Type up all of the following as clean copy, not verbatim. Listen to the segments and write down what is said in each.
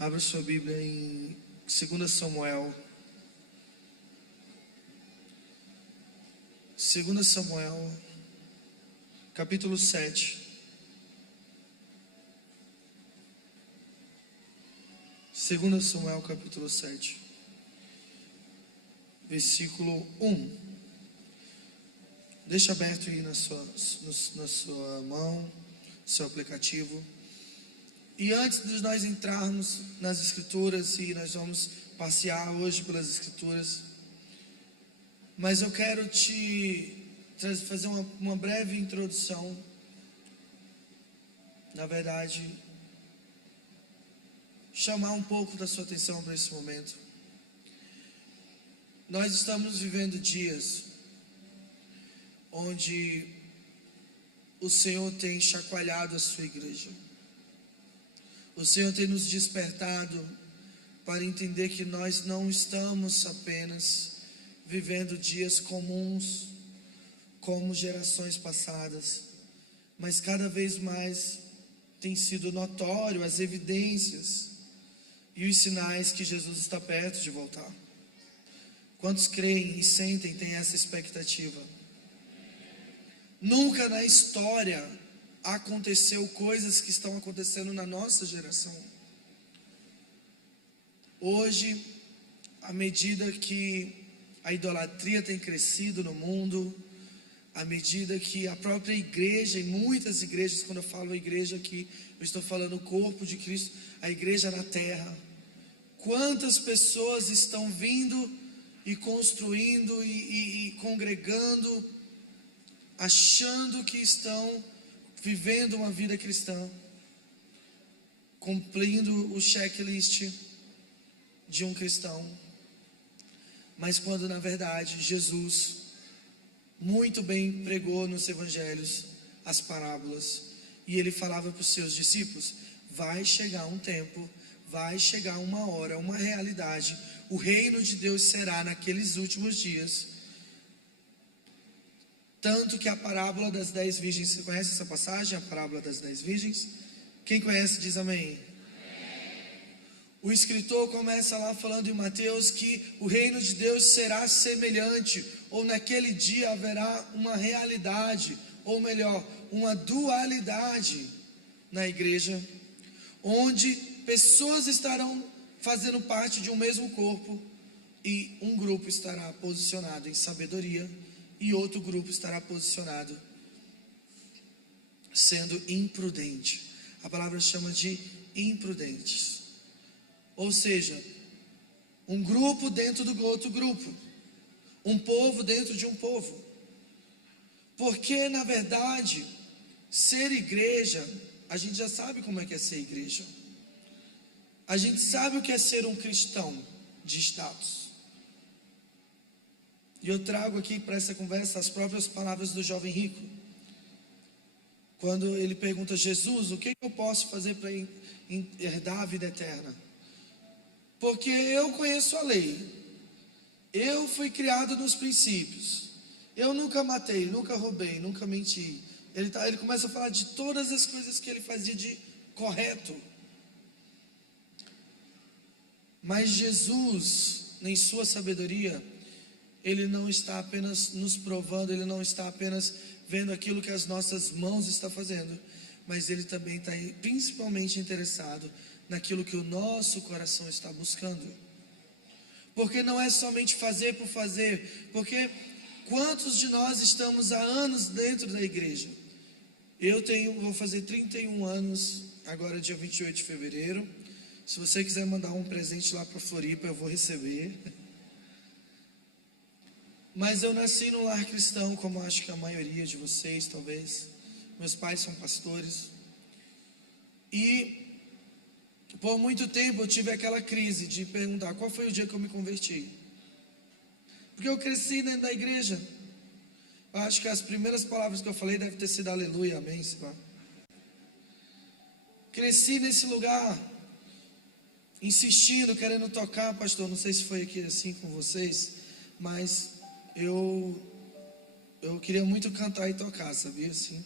Abra sua Bíblia em 2 Samuel. 2 Samuel, capítulo 7. 2 Samuel, capítulo 7, versículo 1. Deixa aberto aí na sua mão, seu aplicativo. E antes de nós entrarmos nas Escrituras, e nós vamos passear hoje pelas Escrituras, mas eu quero fazer uma breve introdução. Na verdade, chamar um pouco da sua atenção para esse momento. Nós estamos vivendo dias onde o Senhor tem chacoalhado a sua igreja. O Senhor tem nos despertado para entender que nós não estamos apenas vivendo dias comuns como gerações passadas, mas cada vez mais tem sido notório as evidências e os sinais que Jesus está perto de voltar. Quantos creem e sentem, têm essa expectativa? Nunca na história aconteceu coisas que estão acontecendo na nossa geração. Hoje, à medida que a idolatria tem crescido no mundo, à medida que a própria igreja, em muitas igrejas, quando eu falo igreja aqui, eu estou falando o corpo de Cristo, a igreja na terra. Quantas pessoas estão vindo e construindo e congregando, achando que estão vivendo uma vida cristã, cumprindo o checklist de um cristão, mas quando na verdade Jesus muito bem pregou nos evangelhos as parábolas, e ele falava para os seus discípulos: vai chegar um tempo, vai chegar uma hora, uma realidade, o reino de Deus será naqueles últimos dias. Tanto que a parábola das 10 virgens, você conhece essa passagem, a parábola das 10 virgens? Quem conhece diz amém. O escritor começa lá falando em Mateus que o reino de Deus será semelhante, ou naquele dia haverá uma realidade, ou melhor, uma dualidade na igreja, onde pessoas estarão fazendo parte de um mesmo corpo, e um grupo estará posicionado em sabedoria, e outro grupo estará posicionado sendo imprudente. A palavra chama de imprudentes. Ou seja, um grupo dentro do outro grupo, um povo dentro de um povo. Porque na verdade, ser igreja, a gente já sabe como é que é ser igreja. A gente sabe o que é ser um cristão de status. E eu trago aqui para essa conversa as próprias palavras do jovem rico. Quando ele pergunta: Jesus, o que eu posso fazer para herdar a vida eterna? Porque eu conheço a lei, eu fui criado nos princípios, eu nunca matei, nunca roubei, nunca menti. Ele começa a falar de todas as coisas que ele fazia de correto. Mas Jesus, em sua sabedoria, Ele não está apenas nos provando, Ele não está apenas vendo aquilo que as nossas mãos estão fazendo, mas Ele também está principalmente interessado naquilo que o nosso coração está buscando. Porque não é somente fazer por fazer, porque quantos de nós estamos há anos dentro da igreja? Vou fazer 31 anos, agora dia 28 de fevereiro, se você quiser mandar um presente lá para Floripa, eu vou receber. Mas eu nasci num lar cristão, como acho que a maioria de vocês, talvez. Meus pais são pastores. E por muito tempo eu tive aquela crise de perguntar: qual foi o dia que eu me converti? Porque eu cresci dentro da igreja. Eu acho que as primeiras palavras que eu falei devem ter sido aleluia, amém. Cresci nesse lugar, insistindo, querendo tocar, pastor. Não sei se foi aqui assim com vocês, mas eu queria muito cantar e tocar, sabia assim?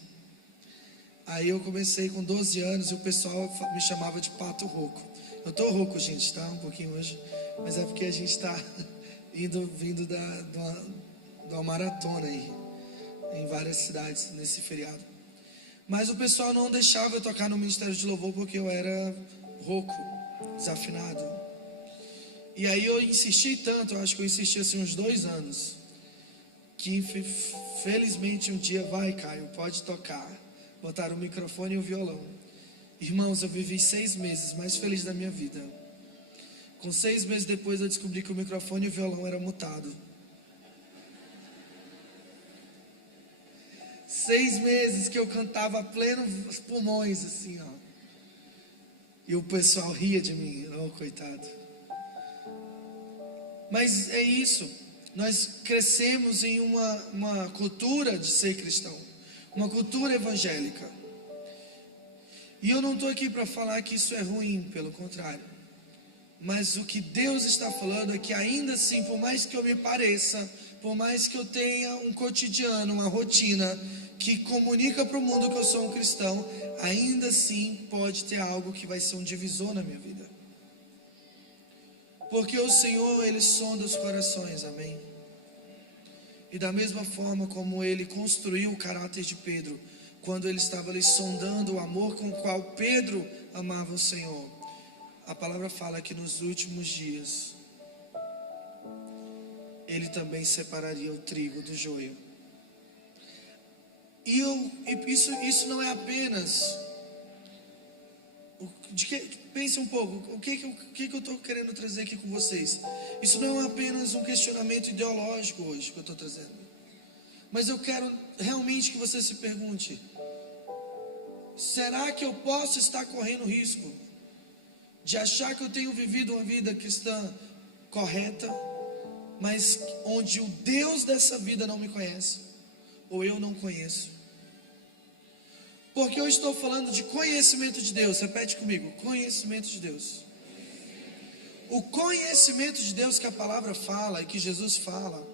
Aí eu comecei com 12 anos e o pessoal me chamava de Pato Rouco. Eu tô rouco, gente, tá? Um pouquinho hoje. Mas é porque a gente tá vindo de uma maratona aí, em várias cidades, nesse feriado. Mas o pessoal não deixava eu tocar no Ministério de Louvor porque eu era rouco, desafinado. E aí eu insisti tanto, eu acho que eu insisti assim uns 2 anos, que felizmente um dia, vai Caio, pode tocar. Botaram o microfone e o violão. Irmãos, eu vivi 6 meses mais feliz da minha vida. Com 6 meses depois eu descobri que o microfone e o violão eram mutado. 6 meses que eu cantava a plenos pulmões, assim, ó. E o pessoal ria de mim, oh, coitado. Mas é isso, nós crescemos em uma cultura de ser cristão, uma cultura evangélica. E eu não estou aqui para falar que isso é ruim, pelo contrário. Mas o que Deus está falando é que ainda assim, por mais que eu me pareça, por mais que eu tenha um cotidiano, uma rotina que comunica para o mundo que eu sou um cristão, ainda assim pode ter algo que vai ser um divisor na minha vida. Porque o Senhor, Ele sonda os corações, amém? E da mesma forma como Ele construiu o caráter de Pedro, quando Ele estava ali sondando o amor com o qual Pedro amava o Senhor, a palavra fala que nos últimos dias Ele também separaria o trigo do joio. E isso não é apenas... pense um pouco, o que eu estou querendo trazer aqui com vocês? Isso não é apenas um questionamento ideológico hoje que eu estou trazendo. Mas eu quero realmente que você se pergunte: será que eu posso estar correndo risco de achar que eu tenho vivido uma vida cristã correta, mas onde o Deus dessa vida não me conhece, ou eu não conheço? Porque eu estou falando de conhecimento de Deus. Repete comigo: conhecimento de Deus. O conhecimento de Deus que a palavra fala e que Jesus fala,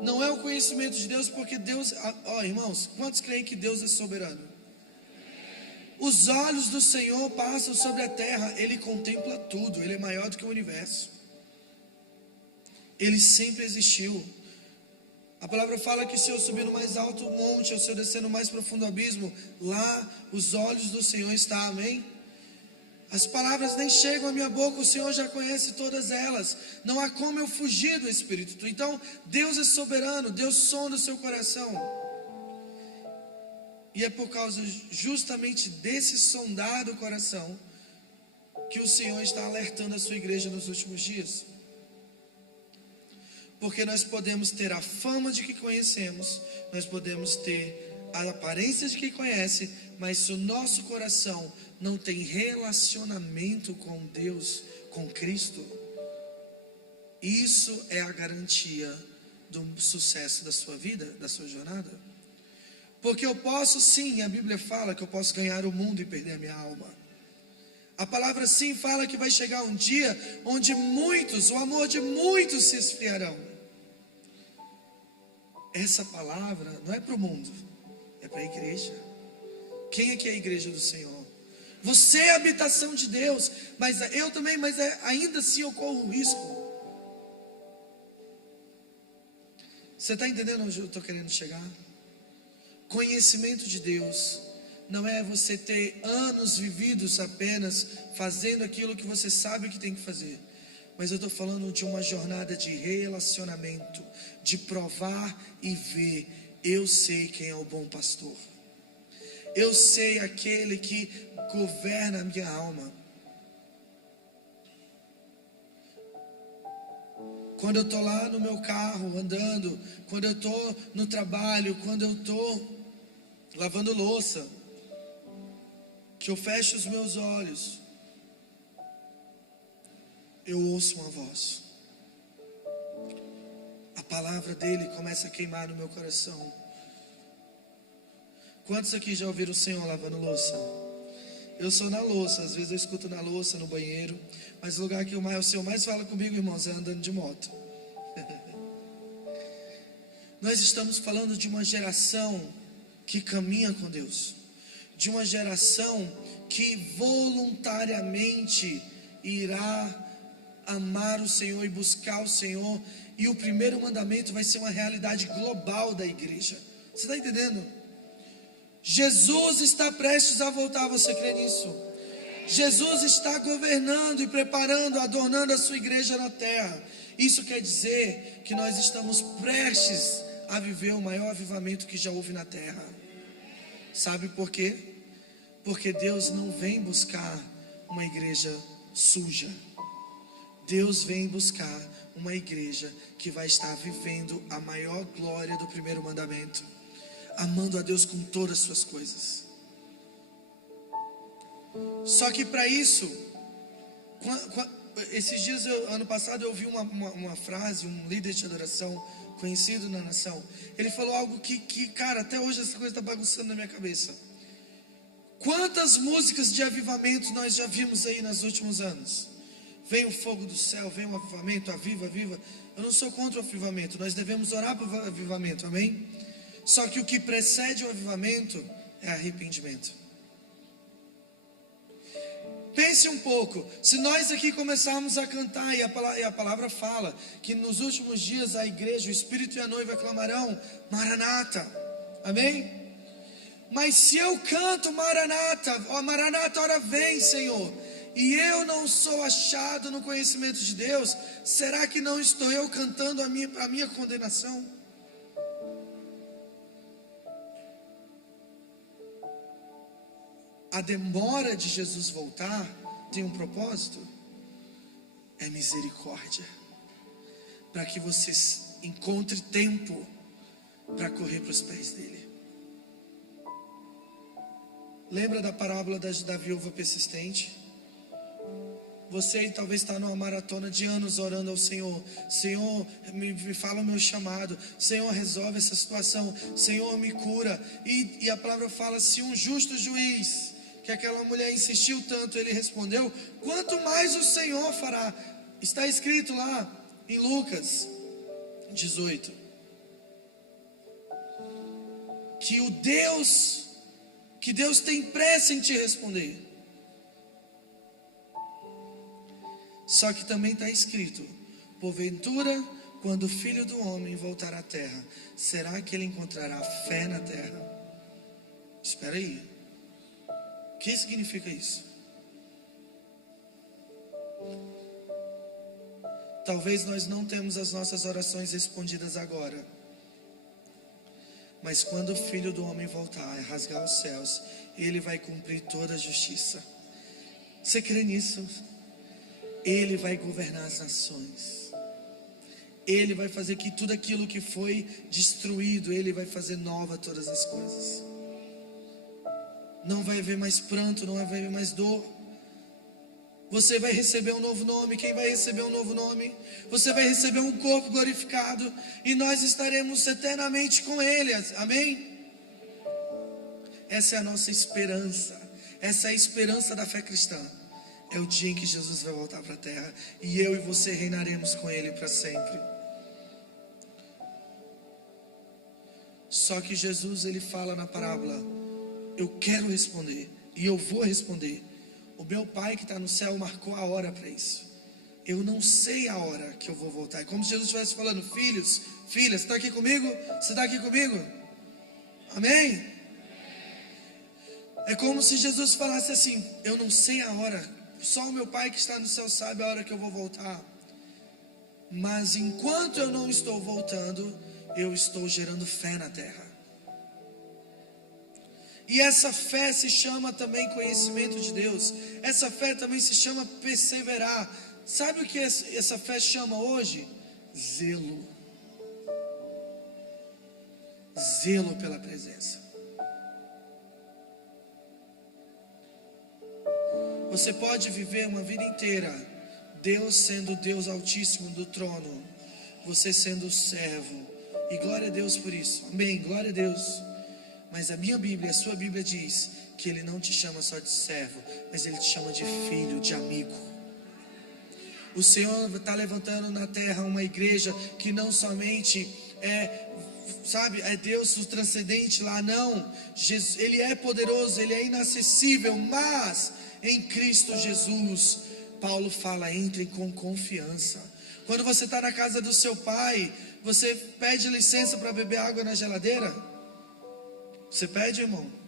não é o conhecimento de Deus porque Deus... irmãos, quantos creem que Deus é soberano? Os olhos do Senhor passam sobre a terra. Ele contempla tudo. Ele é maior do que o universo. Ele sempre existiu. A palavra fala que se eu subir no mais alto monte, ou se eu descer no mais profundo abismo, lá os olhos do Senhor estão, amém? As palavras nem chegam à minha boca, o Senhor já conhece todas elas. Não há como eu fugir do Espírito. Então, Deus é soberano, Deus sonda o seu coração. E é por causa justamente desse sondar do coração que o Senhor está alertando a sua igreja nos últimos dias. Porque nós podemos ter a fama de que conhecemos, nós podemos ter a aparência de que conhece, mas se o nosso coração não tem relacionamento com Deus, com Cristo, isso é a garantia do sucesso da sua vida, da sua jornada. Porque eu posso sim, a Bíblia fala que eu posso ganhar o mundo e perder a minha alma. A palavra sim fala que vai chegar um dia onde o amor de muitos se esfriarão. Essa palavra não é para o mundo, é para a igreja. Quem é que é a igreja do Senhor? Você é a habitação de Deus, mas eu também, ainda assim eu corro o risco. Você está entendendo onde eu estou querendo chegar? Conhecimento de Deus não é você ter anos vividos apenas fazendo aquilo que você sabe que tem que fazer. Mas eu estou falando de uma jornada de relacionamento, de provar e ver. Eu sei quem é o bom pastor. Eu sei aquele que governa a minha alma. Quando eu estou lá no meu carro andando, quando eu estou no trabalho, quando eu estou lavando louça, que eu fecho os meus olhos, eu ouço uma voz. A palavra dele começa a queimar no meu coração. Quantos aqui já ouviram o Senhor lavando louça? Eu sou na louça, às vezes eu escuto na louça, no banheiro. Mas o lugar que o Senhor mais fala comigo, irmãos, é andando de moto. Nós estamos falando de uma geração que caminha com Deus, de uma geração que voluntariamente irá amar o Senhor e buscar o Senhor, e o primeiro mandamento vai ser uma realidade global da igreja. Você está entendendo? Jesus está prestes a voltar, você crê nisso? Jesus está governando e preparando, adornando a sua igreja na terra. Isso quer dizer que nós estamos prestes a viver o maior avivamento que já houve na terra. Sabe por quê? Porque Deus não vem buscar uma igreja suja. Deus vem buscar uma igreja que vai estar vivendo a maior glória do primeiro mandamento, amando a Deus com todas as suas coisas. Só que para isso, esses dias, ano passado, eu ouvi uma frase, um líder de adoração conhecido na nação. Ele falou algo que cara, até hoje essa coisa está bagunçando na minha cabeça. Quantas músicas de avivamento nós já vimos aí nos últimos anos? Vem o fogo do céu, vem o avivamento, aviva, aviva. Eu não sou contra o avivamento, nós devemos orar para o avivamento, amém? Só que o que precede o avivamento é arrependimento. Pense um pouco, se nós aqui começarmos a cantar, e a palavra fala que nos últimos dias a igreja, o Espírito e a noiva clamarão, Maranata, amém? Mas se eu canto Maranata, ó Maranata, ora vem Senhor, e eu não sou achado no conhecimento de Deus, será que não estou eu cantando para a minha condenação? A demora de Jesus voltar tem um propósito, é misericórdia, para que você encontre tempo para correr para os pés dele. Lembra da parábola da viúva persistente? Você talvez está numa maratona de anos orando ao Senhor. Senhor, me fala o meu chamado. Senhor, resolve essa situação. Senhor, me cura. E a palavra fala, se um justo juiz, que aquela mulher insistiu tanto, ele respondeu, quanto mais o Senhor fará. Está escrito lá em Lucas 18. Que Deus tem pressa em te responder. Só que também está escrito, porventura, quando o Filho do Homem voltar à terra, será que ele encontrará fé na terra? Espera aí, o que significa isso? Talvez nós não temos as nossas orações respondidas agora, mas quando o Filho do Homem voltar e rasgar os céus, ele vai cumprir toda a justiça. Você crê nisso? Ele vai governar as nações. Ele vai fazer que tudo aquilo que foi destruído, ele vai fazer nova todas as coisas. Não vai haver mais pranto, não vai haver mais dor. Você vai receber um novo nome. Quem vai receber um novo nome? Você vai receber um corpo glorificado, e nós estaremos eternamente com ele, amém? Essa é a nossa esperança. Essa é a esperança da fé cristã. É o dia em que Jesus vai voltar para a terra, e eu e você reinaremos com ele para sempre. Só que Jesus, ele fala na parábola, eu quero responder, e eu vou responder. O meu Pai que está no céu marcou a hora para isso. Eu não sei a hora que eu vou voltar. É como se Jesus estivesse falando, filhos, filhas, você está aqui comigo? Você está aqui comigo? Amém? É como se Jesus falasse assim, eu não sei a hora, só o meu Pai que está no céu sabe a hora que eu vou voltar. Mas enquanto eu não estou voltando, eu estou gerando fé na terra. E essa fé se chama também conhecimento de Deus. Essa fé também se chama perseverar. Sabe o que essa fé chama hoje? Zelo. Zelo pela presença. Você pode viver uma vida inteira, Deus sendo Deus Altíssimo do trono, você sendo servo, e glória a Deus por isso, amém, glória a Deus. Mas a minha Bíblia, a sua Bíblia diz que Ele não te chama só de servo, mas Ele te chama de filho, de amigo. O Senhor está levantando na terra uma igreja que não somente é Deus o transcendente lá, não. Jesus, Ele é poderoso, Ele é inacessível, mas em Cristo Jesus Paulo fala, entre com confiança. Quando você está na casa do seu pai, você pede licença para beber água na geladeira? Você pede, irmão?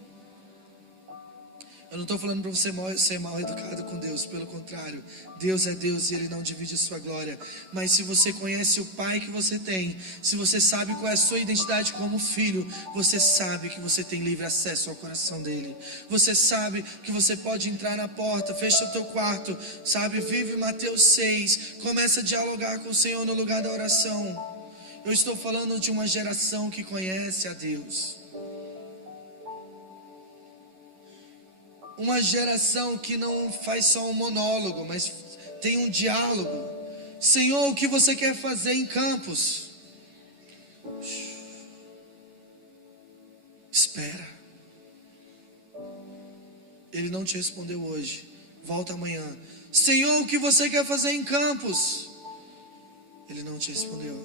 Eu não estou falando para você ser mal educado com Deus, pelo contrário, Deus é Deus e Ele não divide sua glória. Mas se você conhece o Pai que você tem, se você sabe qual é a sua identidade como filho, você sabe que você tem livre acesso ao coração dEle. Você sabe que você pode entrar na porta, fecha o teu quarto, sabe, vive Mateus 6, começa a dialogar com o Senhor no lugar da oração. Eu estou falando de uma geração que conhece a Deus. Uma geração que não faz só um monólogo, mas tem um diálogo. Senhor, o que você quer fazer em Campos? Espera. Ele não te respondeu hoje. Volta amanhã. Senhor, o que você quer fazer em Campos? Ele não te respondeu.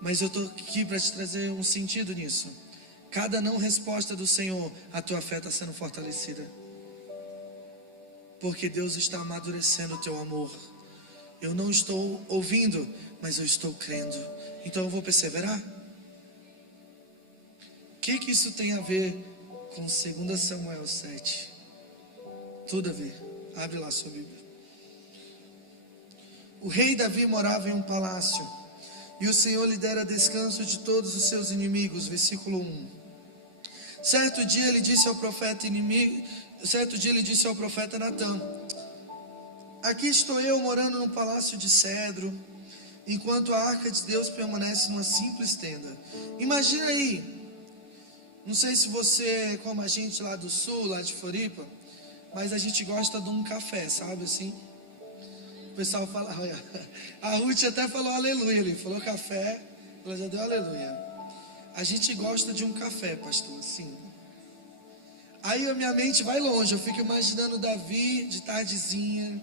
Mas eu estou aqui para te trazer um sentido nisso. Cada não resposta do Senhor, a tua fé está sendo fortalecida. Porque Deus está amadurecendo o teu amor. Eu não estou ouvindo, mas eu estou crendo. Então eu vou perseverar. O que isso tem a ver com 2 Samuel 7? Tudo a ver. Abre lá sua Bíblia. O rei Davi morava em um palácio, e o Senhor lhe dera descanso de todos os seus inimigos. Versículo 1. Certo dia ele disse ao profeta Natã: aqui estou eu morando num palácio de cedro, enquanto a arca de Deus permanece numa simples tenda. Imagina aí, não sei se você é como a gente lá do sul, lá de Floripa, mas a gente gosta de um café, sabe assim? O pessoal fala, olha, a Ruth até falou aleluia, ele falou café, ela já deu aleluia. A gente gosta de um café, pastor, assim. Aí a minha mente vai longe, eu fico imaginando Davi de tardezinha,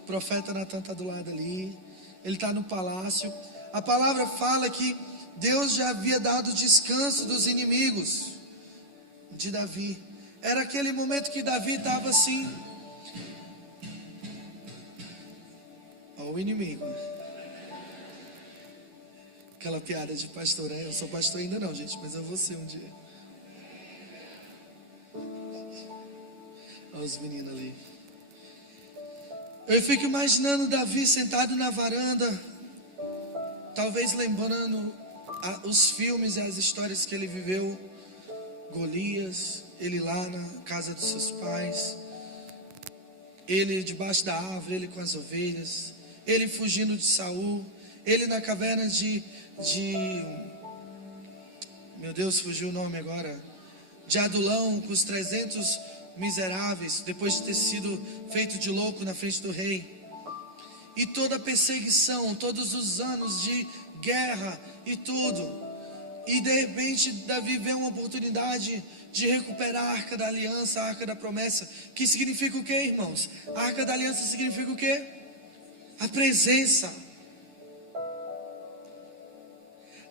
o profeta Natã está do lado ali, ele está no palácio. A palavra fala que Deus já havia dado descanso dos inimigos de Davi. Era aquele momento que Davi estava assim, ó, o inimigo. Aquela piada de pastor, né? Eu sou pastor ainda não, gente, mas eu vou ser um dia. Olha os meninos ali. Eu fico imaginando Davi sentado na varanda, talvez lembrando os filmes e as histórias que ele viveu. Golias, ele lá na casa dos seus pais, ele debaixo da árvore, ele com as ovelhas, ele fugindo de Saul, ele na caverna de meu Deus, fugiu o nome agora, de Adulão, com os 300 miseráveis, depois de ter sido feito de louco na frente do rei. E toda a perseguição, todos os anos de guerra e tudo. E de repente Davi vê uma oportunidade de recuperar a Arca da Aliança, a Arca da Promessa. Que significa o que, irmãos? A Arca da Aliança significa o que? A presença.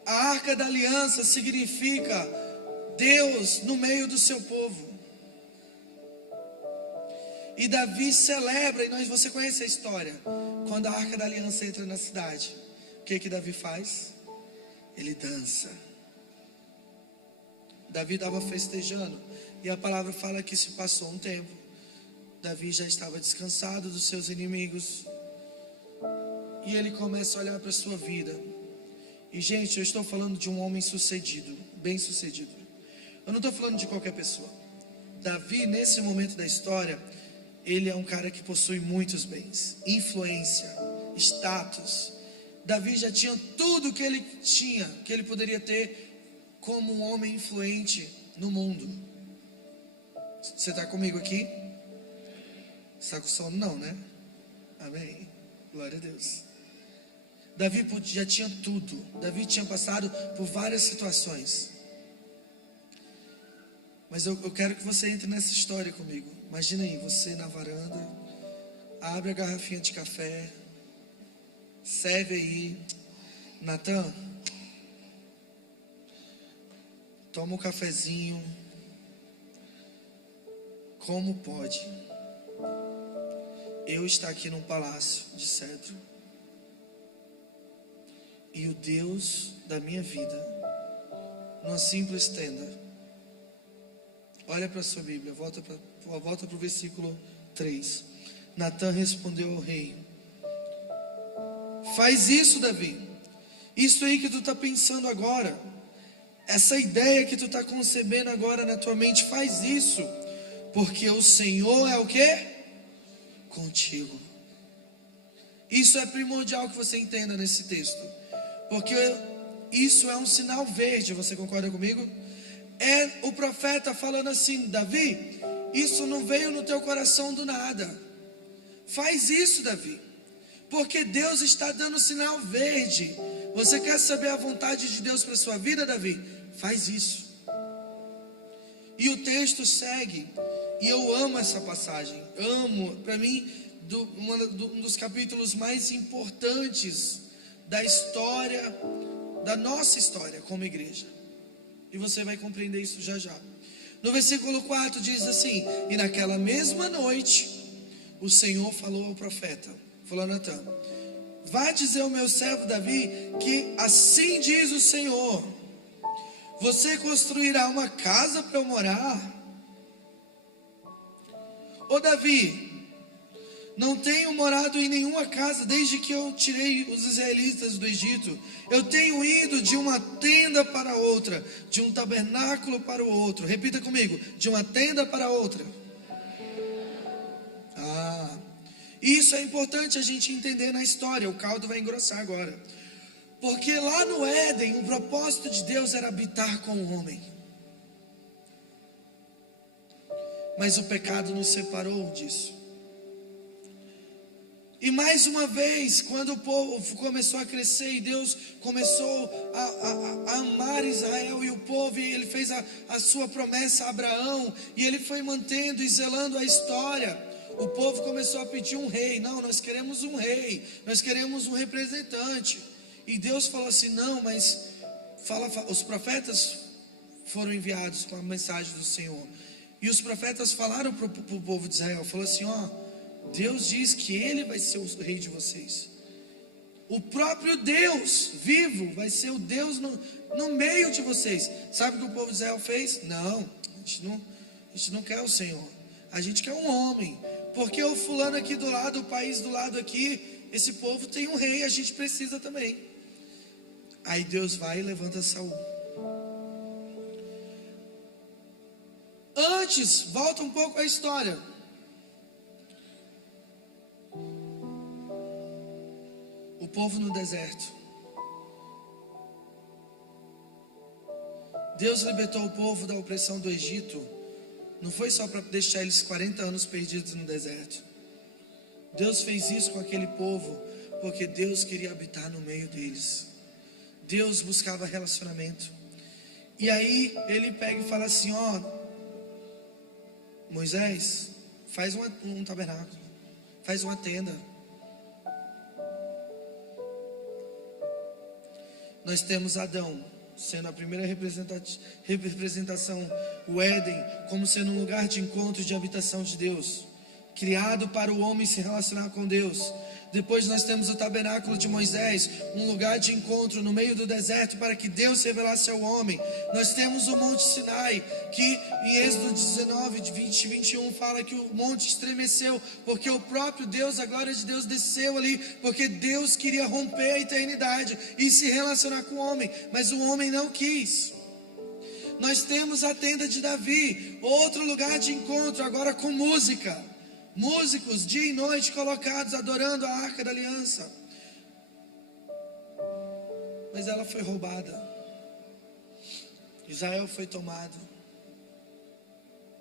A Arca da Aliança significa Deus no meio do seu povo. E Davi celebra, e você conhece a história, quando a Arca da Aliança entra na cidade, o que Davi faz? Ele dança. Davi estava festejando, e a palavra fala que se passou um tempo, Davi já estava descansado dos seus inimigos, e ele começa a olhar para a sua vida. E gente, eu estou falando de um homem sucedido, bem sucedido. Eu não estou falando de qualquer pessoa. Davi, nesse momento da história, ele é um cara que possui muitos bens, influência, status. Davi já tinha tudo que ele tinha, que ele poderia ter como um homem influente no mundo. Você está comigo aqui? Está com sono? Não, né? Amém. Glória a Deus. Davi já tinha tudo. Davi tinha passado por várias situações. Mas eu quero que você entre nessa história comigo. Imagina aí, você na varanda, abre a garrafinha de café, serve aí. Natã, toma um cafezinho. Como pode? eu estar aqui num palácio de cedro, e o Deus da minha vida, numa simples tenda. Olha para a sua Bíblia, volta para o versículo 3. Natã respondeu ao rei: faz isso, Davi. Isso aí que tu está pensando agora, essa ideia que tu está concebendo agora na tua mente, faz isso, porque o Senhor é o quê? Contigo. Isso é primordial que você entenda nesse texto, porque isso é um sinal verde. Você concorda comigo? É o profeta falando assim: Davi, isso não veio no teu coração do nada. Faz isso, Davi, porque Deus está dando sinal verde. Você quer saber a vontade de Deus para a sua vida, Davi? Faz isso. E o texto segue, e eu amo essa passagem. Amo, para mim, um dos capítulos mais importantes da história, da nossa história como igreja. E você vai compreender isso já já. No versículo 4 diz assim: e naquela mesma noite o Senhor falou ao profeta, falou a Natã: vá dizer ao meu servo Davi que assim diz o Senhor: você construirá uma casa para eu morar? Ô Davi, não tenho morado em nenhuma casa desde que eu tirei os israelitas do Egito. Eu tenho ido de uma tenda para outra, de um tabernáculo para o outro. Repita comigo: de uma tenda para outra. Isso é importante a gente entender na história. O caldo vai engrossar agora. Porque lá no Éden, o propósito de Deus era habitar com o homem. Mas o pecado nos separou disso. E mais uma vez, quando o povo começou a crescer e Deus começou a amar Israel e o povo, e Ele fez a sua promessa a Abraão, e Ele foi mantendo e zelando a história, o povo começou a pedir um rei. Não, nós queremos um rei, nós queremos um representante. E Deus falou assim: não, mas os profetas foram enviados com a mensagem do Senhor. E os profetas falaram para o povo de Israel, falou assim: Deus diz que Ele vai ser o rei de vocês. O próprio Deus vivo vai ser o Deus no meio de vocês. Sabe o que o povo de Israel fez? Não, a gente não quer o Senhor, a gente quer um homem. Porque o fulano aqui do lado, o país do lado aqui, esse povo tem um rei, a gente precisa também. Aí Deus vai e levanta Saul. Antes, volta um pouco a história. O povo no deserto. Deus libertou o povo da opressão do Egito. Não foi só para deixar eles 40 anos perdidos no deserto. Deus fez isso com aquele povo porque Deus queria habitar no meio deles. Deus buscava relacionamento. E aí Ele pega e fala assim: Moisés, faz um tabernáculo, faz uma tenda. Nós temos Adão sendo a primeira representação, o Éden como sendo um lugar de encontro, de habitação de Deus, criado para o homem se relacionar com Deus. Depois nós temos o tabernáculo de Moisés, um lugar de encontro no meio do deserto para que Deus se revelasse ao homem. Nós temos o Monte Sinai, que em Êxodo 19, 20 e 21 fala que o monte estremeceu, porque o próprio Deus, a glória de Deus desceu ali, porque Deus queria romper a eternidade e se relacionar com o homem, mas o homem não quis. Nós temos a tenda de Davi, outro lugar de encontro, agora com música. Músicos dia e noite colocados adorando a Arca da Aliança. Mas ela foi roubada. Israel foi tomado.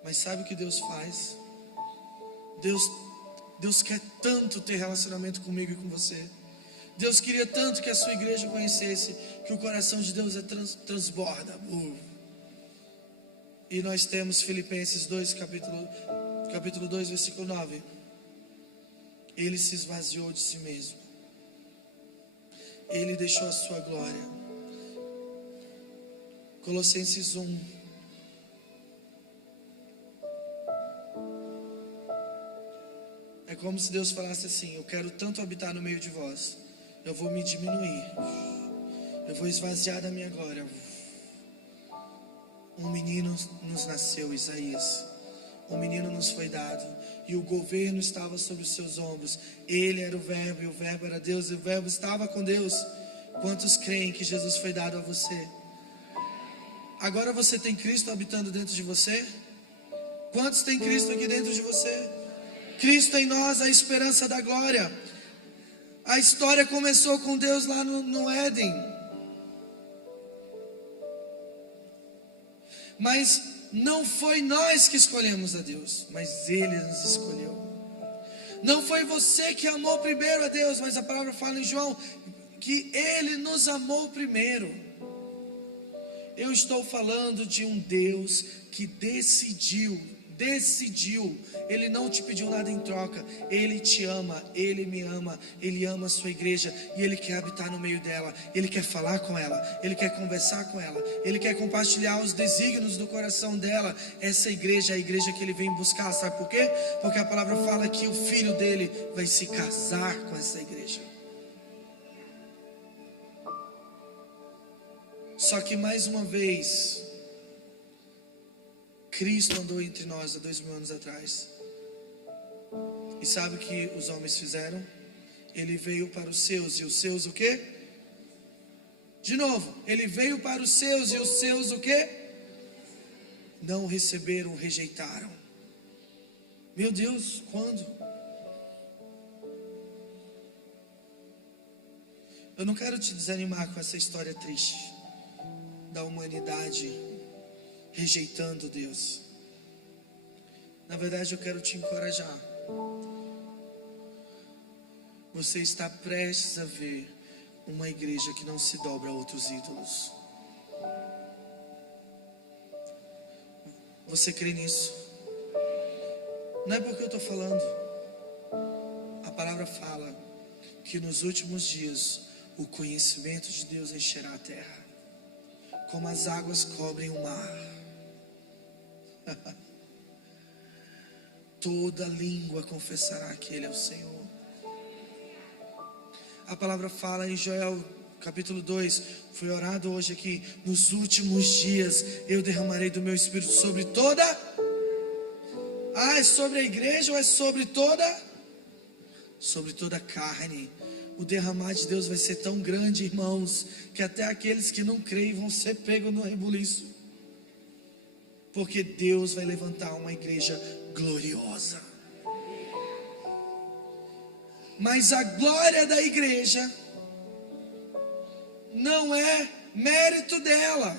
Mas sabe o que Deus faz? Deus quer tanto ter relacionamento comigo e com você. Deus queria tanto que a sua igreja conhecesse que o coração de Deus transborda. E nós temos Filipenses 2, capítulo 2, versículo 9. Ele se esvaziou de si mesmo. Ele deixou a sua glória. Colossenses 1. É como se Deus falasse assim: eu quero tanto habitar no meio de vós, eu vou me diminuir, eu vou esvaziar da minha glória. Um menino nos nasceu, Isaías. Um menino nos foi dado, e o governo estava sobre os seus ombros. Ele era o Verbo, e o Verbo era Deus, e o Verbo estava com Deus. Quantos creem que Jesus foi dado a você? Agora você tem Cristo habitando dentro de você? Quantos tem Cristo aqui dentro de você? Cristo em nós, a esperança da glória. A história começou com Deus lá no Éden. Mas não foi nós que escolhemos a Deus, mas Ele nos escolheu. Não foi você que amou primeiro a Deus, mas a palavra fala em João que Ele nos amou primeiro. Eu estou falando de um Deus que decidiu, Ele não te pediu nada em troca. Ele te ama, Ele me ama, Ele ama a sua igreja, e Ele quer habitar no meio dela. Ele quer falar com ela, Ele quer conversar com ela, Ele quer compartilhar os desígnios do coração dela. Essa igreja é a igreja que Ele vem buscar. Sabe por quê? Porque a palavra fala que o filho dele vai se casar com essa igreja. Só que mais uma vez, Cristo andou entre nós há 2000 anos atrás. E sabe o que os homens fizeram? Ele veio para os seus, e os seus o quê? De novo, ele veio para os seus, e os seus o quê? Não o receberam, o rejeitaram. Meu Deus, quando? Eu não quero te desanimar com essa história triste da humanidade rejeitando Deus. Na verdade, eu quero te encorajar. Você está prestes a ver uma igreja que não se dobra a outros ídolos. Você crê nisso? Não é porque eu estou falando. A palavra fala que nos últimos dias o conhecimento de Deus encherá a terra, como as águas cobrem o mar. Toda língua confessará que Ele é o Senhor. A palavra fala em Joel capítulo 2, foi orado hoje aqui: nos últimos dias eu derramarei do meu espírito sobre toda. É sobre a igreja ou é sobre toda? Sobre toda a carne. O derramar de Deus vai ser tão grande, irmãos, que até aqueles que não creem vão ser pegos no rebuliço. Porque Deus vai levantar uma igreja gloriosa. Mas a glória da igreja não é mérito dela.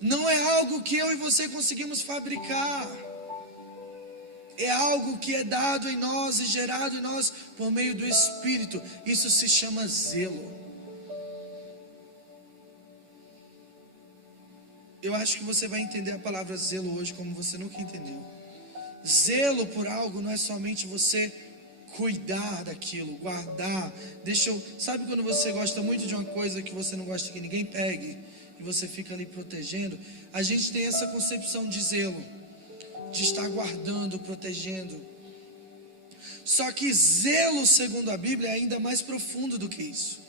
Não é algo que eu e você conseguimos fabricar. É algo que é dado em nós e gerado em nós por meio do Espírito. Isso se chama zelo. Eu acho que você vai entender a palavra zelo hoje como você nunca entendeu. Zelo por algo não é somente você cuidar daquilo, guardar. Sabe quando você gosta muito de uma coisa que você não gosta que ninguém pegue, e você fica ali protegendo? A gente tem essa concepção de zelo, de estar guardando, protegendo. Só que zelo, segundo a Bíblia, é ainda mais profundo do que isso.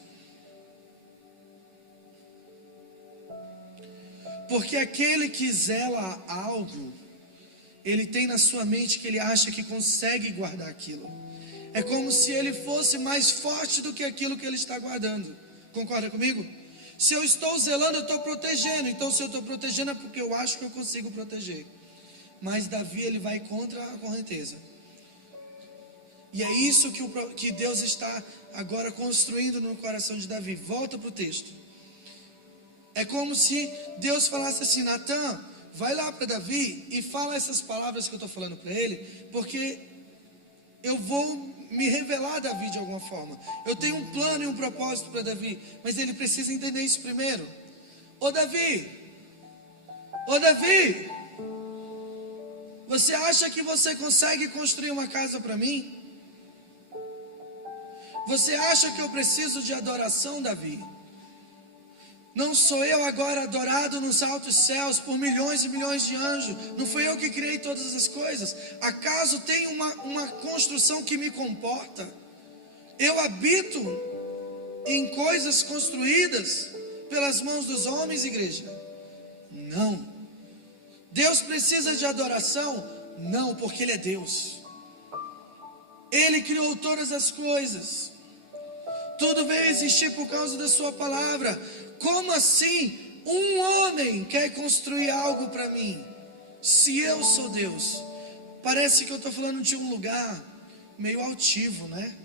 Porque aquele que zela algo, ele tem na sua mente que ele acha que consegue guardar aquilo. É como se ele fosse mais forte do que aquilo que ele está guardando. Concorda comigo? Se eu estou zelando, eu estou protegendo. Então, se eu estou protegendo, é porque eu acho que eu consigo proteger. Mas Davi, ele vai contra a correnteza. E é isso que Deus está agora construindo no coração de Davi. Volta para o texto. É como se Deus falasse assim: Natan, vai lá para Davi e fala essas palavras que eu estou falando para ele, porque eu vou me revelar a Davi de alguma forma. Eu tenho um plano e um propósito para Davi, mas ele precisa entender isso primeiro. Ô Davi, você acha que você consegue construir uma casa para mim? Você acha que eu preciso de adoração, Davi? Não sou eu agora adorado nos altos céus por milhões e milhões de anjos? Não fui eu que criei todas as coisas? Acaso tem uma construção que me comporta? Eu habito em coisas construídas pelas mãos dos homens, igreja? Não. Deus precisa de adoração? Não, porque Ele é Deus. Ele criou todas as coisas. Tudo veio existir por causa da sua palavra. Como assim um homem quer construir algo para mim? Se eu sou Deus. Parece que eu estou falando de um lugar meio altivo, né?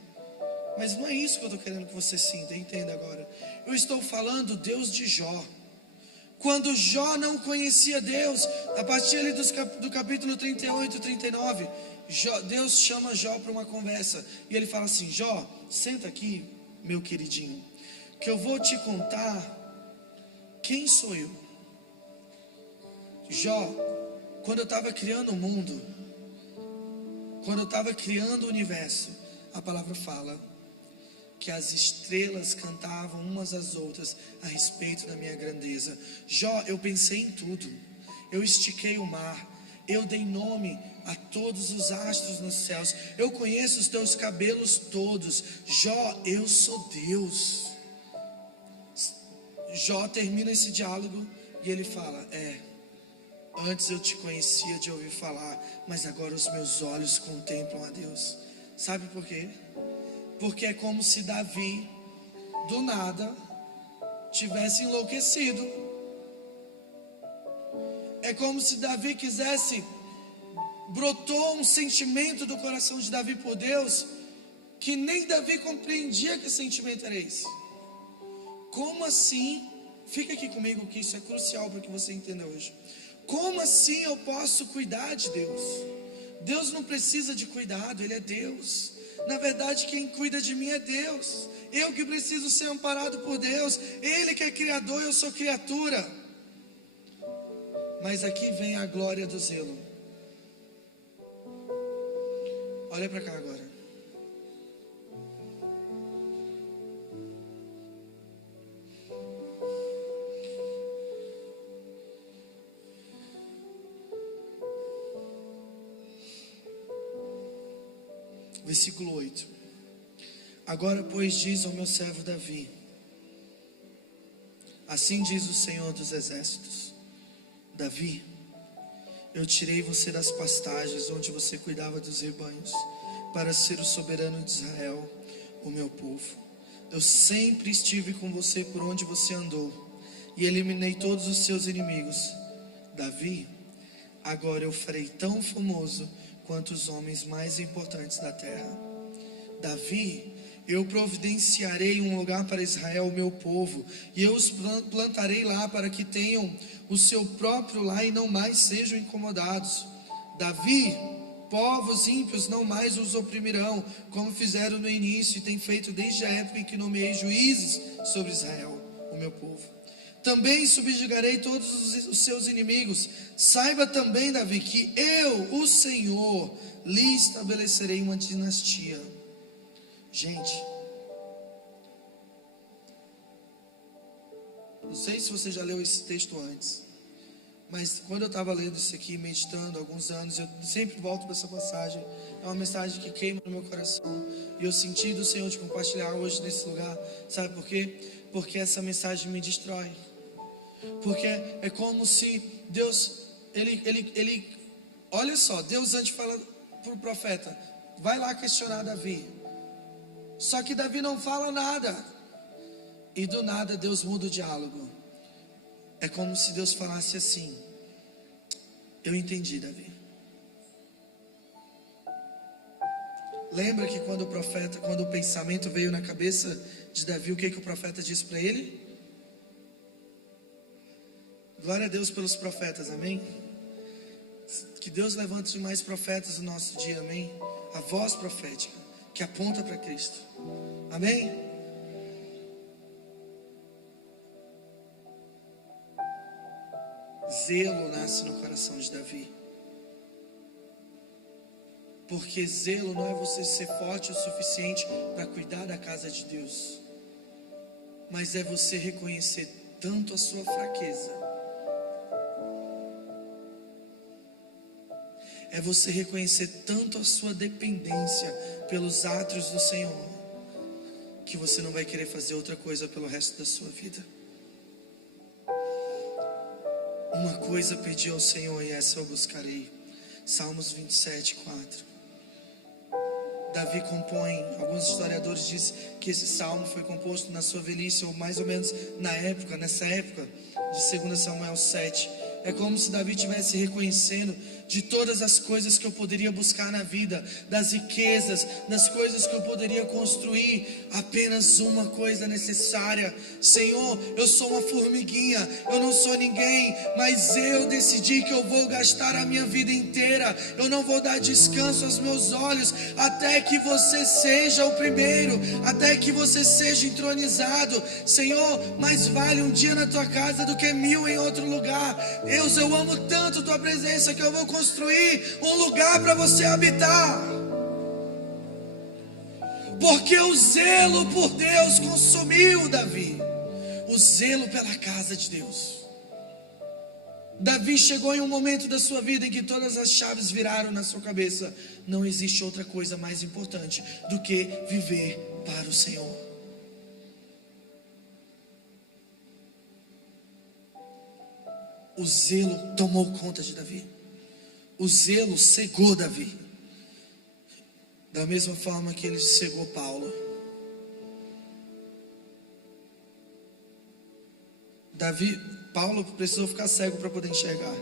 Mas não é isso que eu estou querendo que você sinta, entenda agora. Eu estou falando Deus de Jó. Quando Jó não conhecia Deus, a partir ali do capítulo 38 e 39, Deus chama Jó para uma conversa. E ele fala assim: Jó, senta aqui, meu queridinho, que eu vou te contar quem sou eu. Jó, quando eu estava criando o mundo, quando eu estava criando o universo, a palavra fala que as estrelas cantavam umas às outras a respeito da minha grandeza. Jó, eu pensei em tudo. Eu estiquei o mar. Eu dei nome a todos os astros nos céus. Eu conheço os teus cabelos todos. Jó, eu sou Deus. Jó termina esse diálogo e ele fala: antes eu te conhecia de ouvir falar, mas agora os meus olhos contemplam a Deus. Sabe por quê? Porque é como se Davi, do nada, tivesse enlouquecido. É como se Davi brotou um sentimento do coração de Davi por Deus, que nem Davi compreendia que sentimento era esse. Como assim? Fica aqui comigo que isso é crucial para que você entenda hoje. Como assim eu posso cuidar de Deus? Deus não precisa de cuidado, Ele é Deus. Na verdade, quem cuida de mim é Deus. Eu que preciso ser amparado por Deus. Ele que é criador, eu sou criatura. Mas aqui vem a glória do zelo. Olha para cá agora. Versículo 8. Agora, pois, diz ao meu servo Davi: assim diz o Senhor dos exércitos: Davi, eu tirei você das pastagens onde você cuidava dos rebanhos, para ser o soberano de Israel, o meu povo. Eu sempre estive com você por onde você andou, e eliminei todos os seus inimigos. Davi, agora eu farei tão famoso quanto os homens mais importantes da terra. Davi, eu providenciarei um lugar para Israel, meu povo, e eu os plantarei lá para que tenham o seu próprio lar e não mais sejam incomodados. Davi, povos ímpios não mais os oprimirão, como fizeram no início e têm feito desde a época em que nomeei juízes sobre Israel, o meu povo. Também subjugarei todos os seus inimigos. Saiba também, Davi, que eu, o Senhor, lhe estabelecerei uma dinastia. Gente, não sei se você já leu esse texto antes, mas quando eu estava lendo isso aqui, meditando há alguns anos, eu sempre volto para essa passagem. É uma mensagem que queima no meu coração, e eu senti do Senhor de compartilhar hoje nesse lugar. Sabe por quê? Porque essa mensagem me destrói. Porque é como se Deus, ele olha só, Deus antes fala para o profeta: vai lá questionar Davi. Só que Davi não fala nada, e do nada Deus muda o diálogo. É como se Deus falasse assim: eu entendi, Davi. Lembra que quando o pensamento veio na cabeça de Davi, o que o profeta disse para ele? Glória a Deus pelos profetas, amém? Que Deus levante mais profetas no nosso dia, amém? A voz profética que aponta para Cristo, amém? Zelo nasce no coração de Davi, porque zelo não é você ser forte o suficiente para cuidar da casa de Deus, mas é você reconhecer tanto a sua fraqueza. É você reconhecer tanto a sua dependência pelos átrios do Senhor, que você não vai querer fazer outra coisa pelo resto da sua vida. Uma coisa pedi ao Senhor e essa eu buscarei. Salmos 27, 4. Davi compõe, alguns historiadores dizem que esse salmo foi composto na sua velhice, ou mais ou menos nessa época de 2 Samuel 7. É como se Davi estivesse reconhecendo de todas as coisas que eu poderia buscar na vida, das riquezas, das coisas que eu poderia construir, apenas uma coisa necessária. Senhor, eu sou uma formiguinha, eu não sou ninguém, mas eu decidi que eu vou gastar a minha vida inteira, eu não vou dar descanso aos meus olhos, até que você seja o primeiro, até que você seja entronizado. Senhor, mais vale um dia na tua casa do que 1000 em outro lugar. Deus, eu amo tanto tua presença que eu vou construir um lugar para você habitar, porque o zelo por Deus consumiu Davi, o zelo pela casa de Deus. Davi chegou em um momento da sua vida em que todas as chaves viraram na sua cabeça. Não existe outra coisa mais importante do que viver para o Senhor. O zelo tomou conta de Davi. O zelo cegou Davi, da mesma forma que ele cegou Paulo. Paulo precisou ficar cego para poder enxergar.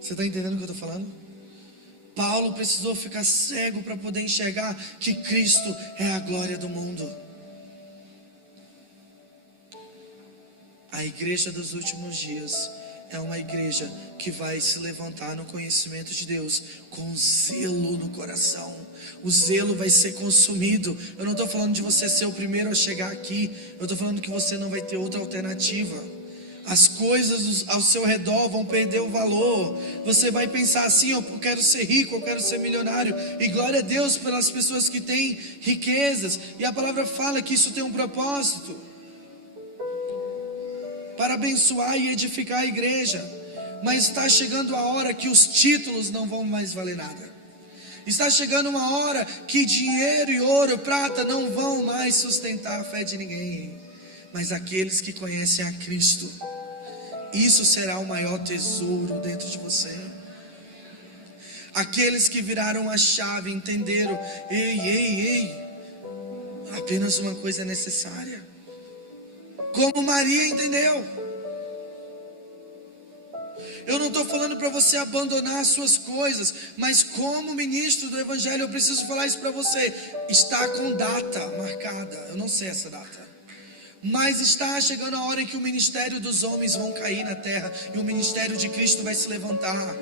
Você está entendendo o que eu estou falando? Paulo precisou ficar cego para poder enxergar que Cristo é a glória do mundo. A igreja dos últimos dias é uma igreja que vai se levantar no conhecimento de Deus com zelo no coração. O zelo vai ser consumido. Eu não estou falando de você ser o primeiro a chegar aqui, eu estou falando que você não vai ter outra alternativa. As coisas ao seu redor vão perder o valor. Você vai pensar assim: eu quero ser rico, eu quero ser milionário. E glória a Deus pelas pessoas que têm riquezas. E a palavra fala que isso tem um propósito, para abençoar e edificar a igreja. Mas está chegando a hora que os títulos não vão mais valer nada. Está chegando uma hora que dinheiro e ouro, prata não vão mais sustentar a fé de ninguém, mas aqueles que conhecem a Cristo. Isso será o maior tesouro dentro de você. Aqueles que viraram a chave, entenderam: ei, apenas uma coisa é necessária, como Maria entendeu. Eu não estou falando para você abandonar as suas coisas, mas como ministro do Evangelho eu preciso falar isso para você. Está com data marcada, eu não sei essa data, mas está chegando a hora em que o ministério dos homens vão cair na terra e o ministério de Cristo vai se levantar.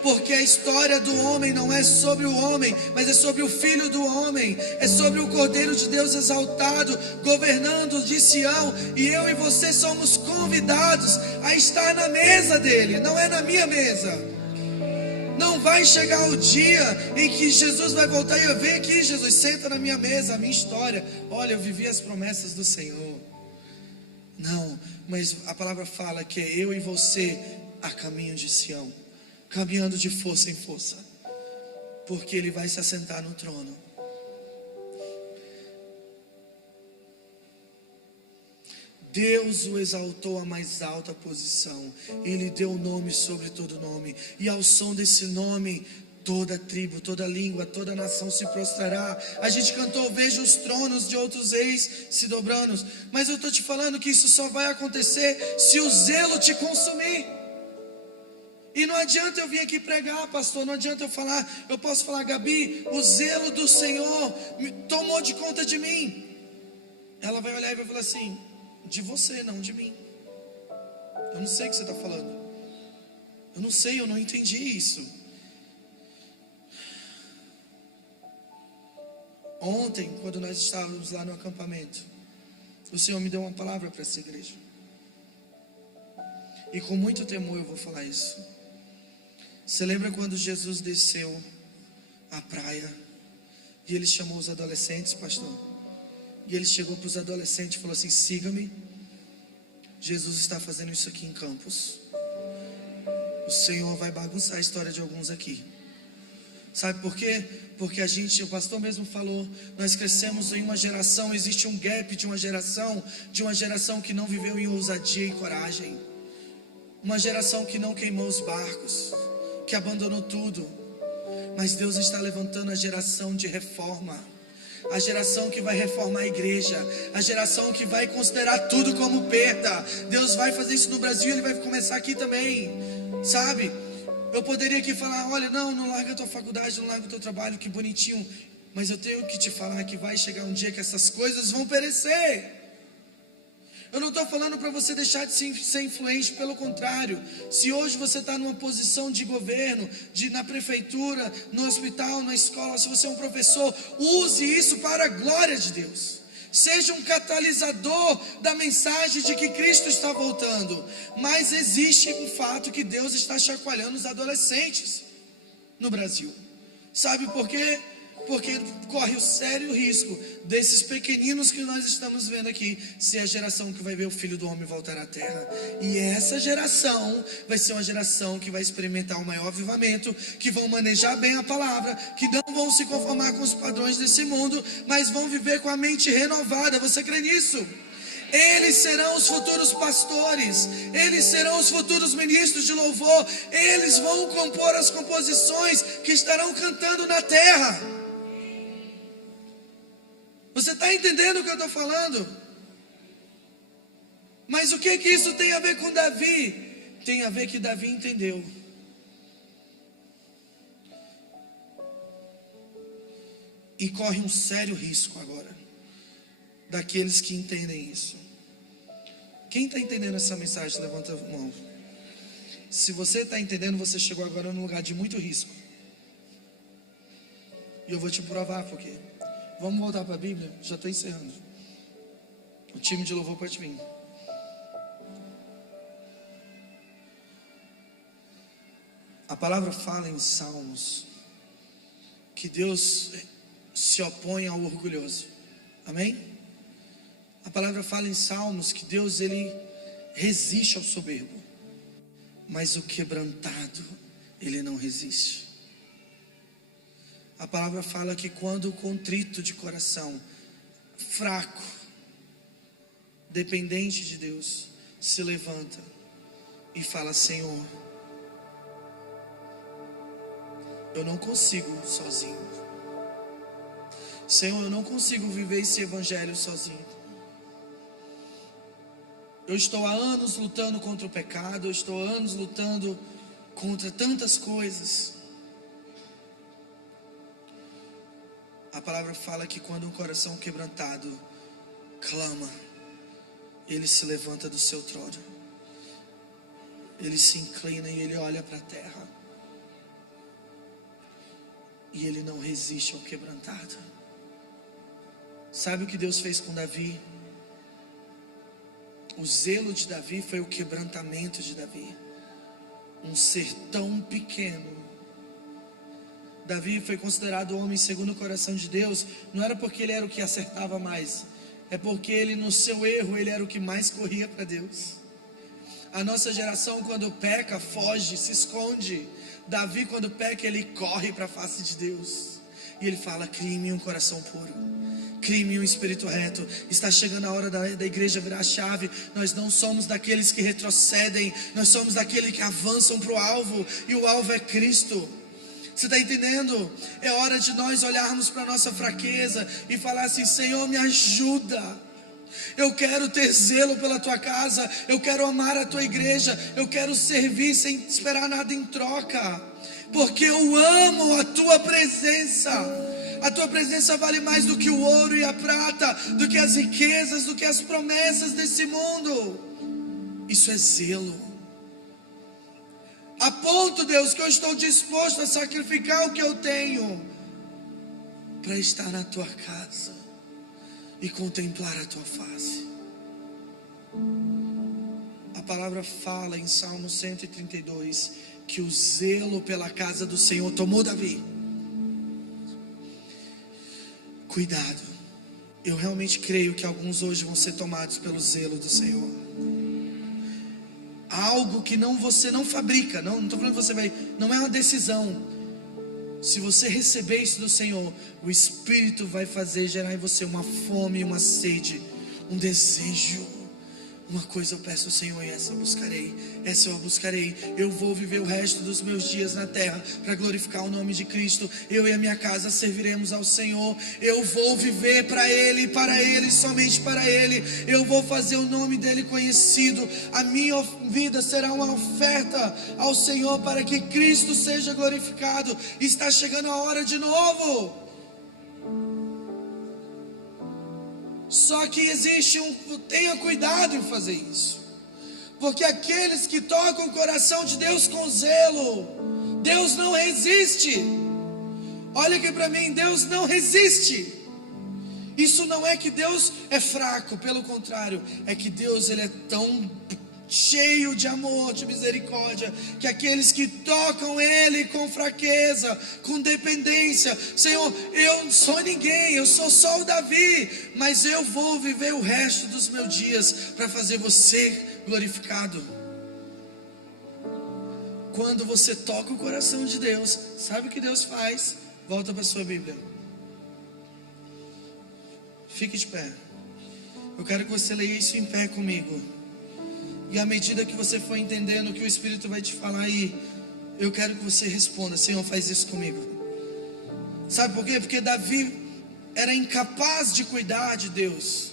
Porque a história do homem não é sobre o homem, mas é sobre o Filho do homem. É sobre o Cordeiro de Deus exaltado, governando de Sião. E eu e você somos convidados a estar na mesa dele, não é na minha mesa. Não vai chegar o dia em que Jesus vai voltar e eu venho aqui: Jesus, senta na minha mesa, a minha história. Olha, eu vivi as promessas do Senhor. Não, mas a palavra fala que é eu e você a caminho de Sião, caminhando de força em força, porque Ele vai se assentar no trono. Deus o exaltou à mais alta posição, Ele deu o nome sobre todo nome, e ao som desse nome toda tribo, toda língua, toda nação se prostrará. A gente cantou: veja os tronos de outros reis se dobrando. Mas eu estou te falando que isso só vai acontecer se o zelo te consumir. E não adianta eu vir aqui pregar, pastor, não adianta eu falar. Eu posso falar: Gabi, o zelo do Senhor tomou de conta de mim. Ela vai olhar e vai falar assim: de você, não de mim. Eu não sei o que você está falando. Eu não sei, eu não entendi isso. Ontem, quando nós estávamos lá no acampamento, o Senhor me deu uma palavra para essa igreja. E com muito temor eu vou falar isso. Você lembra quando Jesus desceu à praia e Ele chamou os adolescentes, pastor? E Ele chegou para os adolescentes e falou assim: siga-me. Jesus está fazendo isso aqui em Campos. O Senhor vai bagunçar a história de alguns aqui. Sabe por quê? Porque o pastor mesmo falou, nós crescemos em uma geração, existe um gap de uma geração que não viveu em ousadia e coragem. Uma geração que não queimou os barcos, que abandonou tudo. Mas Deus está levantando a geração de reforma. A geração que vai reformar a igreja, a geração que vai considerar tudo como perda. Deus vai fazer isso no Brasil, Ele vai começar aqui também, sabe? Eu poderia aqui falar, olha, não larga a tua faculdade, não larga o teu trabalho, que bonitinho. Mas eu tenho que te falar que vai chegar um dia que essas coisas vão perecer. Eu não estou falando para você deixar de ser influente, pelo contrário. Se hoje você está numa posição de governo, na prefeitura, no hospital, na escola, se você é um professor, use isso para a glória de Deus. Seja um catalisador da mensagem de que Cristo está voltando. Mas existe um fato que Deus está chacoalhando os adolescentes no Brasil. Sabe por quê? Porque corre o sério risco desses pequeninos que nós estamos vendo aqui ser a geração que vai ver o Filho do Homem voltar à terra. E essa geração vai ser uma geração que vai experimentar o maior avivamento, que vão manejar bem a palavra, que não vão se conformar com os padrões desse mundo, mas vão viver com a mente renovada. Você crê nisso? Eles serão os futuros pastores, eles serão os futuros ministros de louvor, eles vão compor as composições que estarão cantando na terra. Você está entendendo o que eu estou falando? Mas o que isso tem a ver com Davi? Tem a ver que Davi entendeu. E corre um sério risco agora, daqueles que entendem isso. Quem está entendendo essa mensagem? Levanta a mão. Se você está entendendo, você chegou agora num lugar de muito risco. E eu vou te provar por quê. Vamos voltar para a Bíblia? Já estou encerrando. O time de louvor pode vir. A palavra fala em Salmos que Deus se opõe ao orgulhoso. Amém? A palavra fala em Salmos que Deus, Ele resiste ao soberbo, mas o quebrantado Ele não resiste. A palavra fala que quando o contrito de coração, fraco, dependente de Deus, se levanta e fala: Senhor, eu não consigo sozinho. Senhor, eu não consigo viver esse evangelho sozinho. Eu estou há anos lutando contra o pecado, eu estou há anos lutando contra tantas coisas. A palavra fala que quando um coração quebrantado clama, Ele se levanta do seu trono, Ele se inclina e Ele olha para a terra, e Ele não resiste ao quebrantado. Sabe o que Deus fez com Davi? O zelo de Davi foi o quebrantamento de Davi. Um ser tão pequeno. Davi foi considerado o homem segundo o coração de Deus, não era porque ele era o que acertava mais, é porque ele, no seu erro, ele era o que mais corria para Deus. A nossa geração, quando peca, foge, se esconde. Davi, quando peca, ele corre para a face de Deus, e ele fala: crie em mim um coração puro, crie em mim um espírito reto. Está chegando a hora da igreja virar a chave. Nós não somos daqueles que retrocedem, nós somos daqueles que avançam para o alvo, e o alvo é Cristo. Você está entendendo? É hora de nós olharmos para a nossa fraqueza e falar assim: Senhor, me ajuda. Eu quero ter zelo pela tua casa, eu quero amar a tua igreja, eu quero servir sem esperar nada em troca, porque eu amo a tua presença. A tua presença vale mais do que o ouro e a prata, do que as riquezas, do que as promessas desse mundo. Isso é zelo. A ponto, Deus, que eu estou disposto a sacrificar o que eu tenho para estar na tua casa e contemplar a tua face. A palavra fala em Salmo 132 que o zelo pela casa do Senhor tomou Davi. Cuidado. Eu realmente creio que alguns hoje vão ser tomados pelo zelo do Senhor. algo que você não fabrica, não estou falando que você vai, não é uma decisão. Se você receber isso do Senhor, o Espírito vai gerar em você uma fome, uma sede, um desejo. Uma coisa eu peço ao Senhor, e essa eu buscarei. Eu vou viver o resto dos meus dias na terra para glorificar o nome de Cristo. Eu e a minha casa serviremos ao Senhor. Eu vou viver para Ele, somente para Ele. Eu vou fazer o nome dEle conhecido. A minha vida será uma oferta ao Senhor para que Cristo seja glorificado. Está chegando a hora de novo. Só que tenha cuidado em fazer isso, porque aqueles que tocam o coração de Deus com zelo, Deus não resiste. Olha aqui para mim, Deus não resiste. Isso não é que Deus é fraco, pelo contrário, é que Deus ele é tão cheio de amor, de misericórdia, que aqueles que tocam Ele com fraqueza, com dependência, Senhor, eu não sou ninguém, eu sou só o Davi, mas eu vou viver o resto dos meus dias para fazer você glorificado. Quando você toca o coração de Deus, sabe o que Deus faz? Volta para a sua Bíblia, fique de pé. Eu quero que você leia isso em pé comigo. E à medida que você for entendendo o que o Espírito vai te falar aí, eu quero que você responda: Senhor, faz isso comigo. Sabe por quê? Porque Davi era incapaz de cuidar de Deus.